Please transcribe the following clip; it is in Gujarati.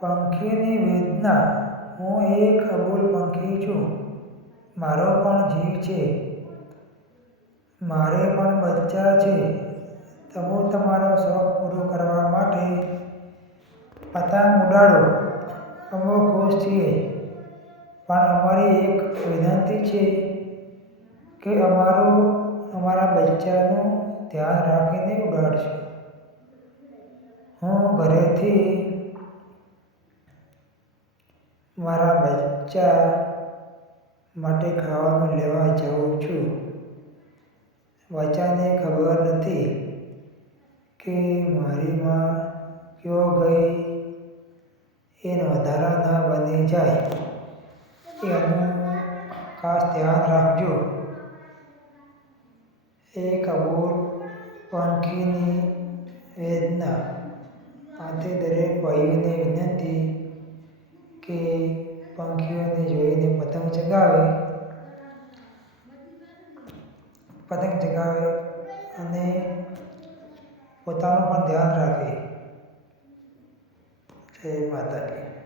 પંખીની વેદના. હું એક અબોલ પંખી છું. મારો પણ જીવ છે. મારે પણ બચ્ચા છે. તમે તમારો શોખ પૂરો કરવા માટે પતંગ ઉડાડો. અમે ખુશ છીએ. પણ અમારી એક વિનંતી છે કે અમારું, અમારા બચ્ચાનું ધ્યાન રાખીને ઉડાડજો હું ઘરેથી મારા બચ્ચા માટે ખાવાનું લેવા જાઉં છું. બચ્ચાને ખબર નથી કે મારી માં ક્યાં ગઈ, એને વધારા ના બની જાય. એનું ખાસ ધ્યાન રાખજો. એ કબૂલ પંખીની વેદના. આથી દરેક ભાઈઓને પંખીઓને જોઈને પતંગ ચગાવે. પતંગ ચગાવે અને પોતાનું પણ ધ્યાન રાખે. જય માતાજી.